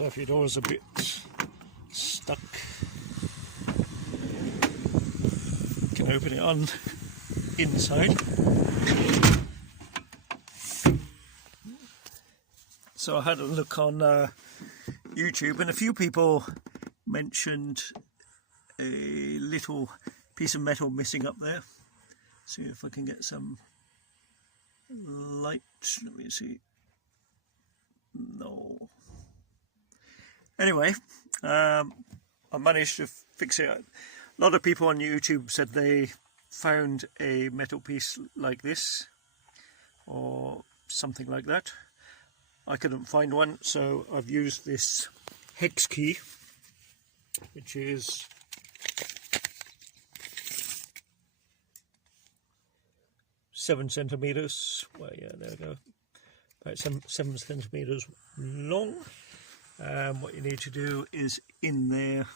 So if your door's a bit stuck, you can open it on inside. So I had a look on YouTube, and a few people mentioned a little piece of metal missing up there. See if I can get some light. Let me see. No. Anyway, I managed to fix it. A lot of people on YouTube said they found a metal piece like this or something like that. I couldn't find one, so I've used this hex key, which is seven centimeters. Well, yeah, there we go. About 7 centimeters long. What you need to do is in there,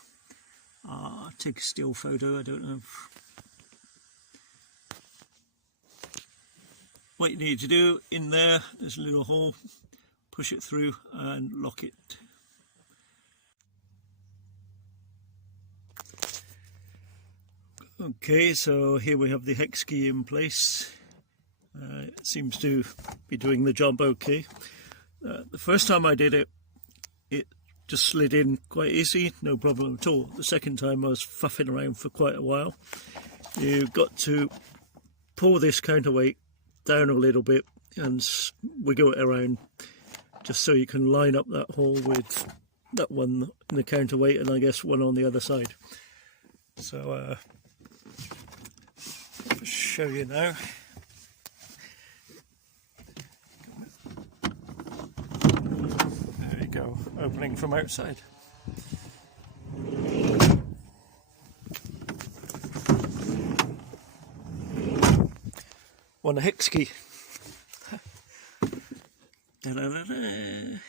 take a still photo. I don't know. What you need to do in there's a little hole. Push it through and lock it. Okay, so here we have the hex key in place. It seems to be doing the job okay. The first time I did it, it just slid in quite easy, no problem at all. The second time I was faffing around for quite a while. You've got to pull this counterweight down a little bit and wiggle it around, just so you can line up that hole with that one in the counterweight, and I guess one on the other side. So I'll show you now. There you go, opening from outside. One hex key. Da -da -da -da.